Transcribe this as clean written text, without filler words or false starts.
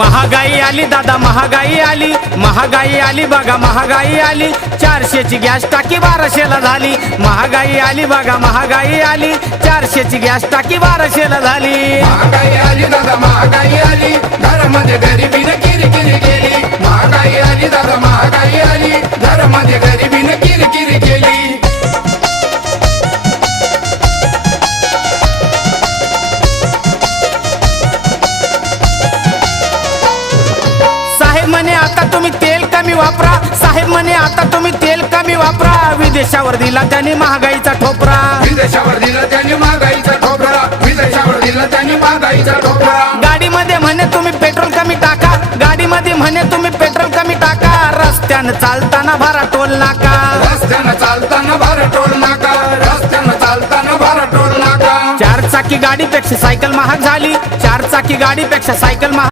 महागाई आली दादा, महागाई आली, महागाई आली बघा, महागाई आली. 400ची गॅस टाकी 1200ला झाली. महागाई आली बघा, महागाई आली. 400ची गॅस टाकी 1200ला झाली. महागाई आली दादा, महागाई आली. घरामध्ये गरिबीने किरकिरी केली. महागाई आली दादा, महागाई आली. घरामध्ये गरिबीने किरकिरी केली. साहेब म्हणे आता तुम्ही तेल कमी वापरा. साहेब म्हणे आता तुम्ही तेल कमी वापरा. विदेशावर दिला त्यांनी महागाईचा ठोपरा. विदेशावर दिला त्यांनी महागाईचा ठोकरा. विदेशावर दिला त्यांनी महागाईचा ठोकरा. गाडीमध्ये म्हणे तुम्ही पेट्रोल कमी टाका. गाडीमध्ये म्हणे तुम्ही पेट्रोल कमी टाका. रस्त्यानं चालताना भरा टोल नाका. रस्त्यानं चालताना भरा टोल नाका. रस्त्यानं चालताना भरा टोल नाका. 4 चाकी गाडीपेक्षा सायकल महाग झाली. 4 चाकी गाडीपेक्षा सायकल महाग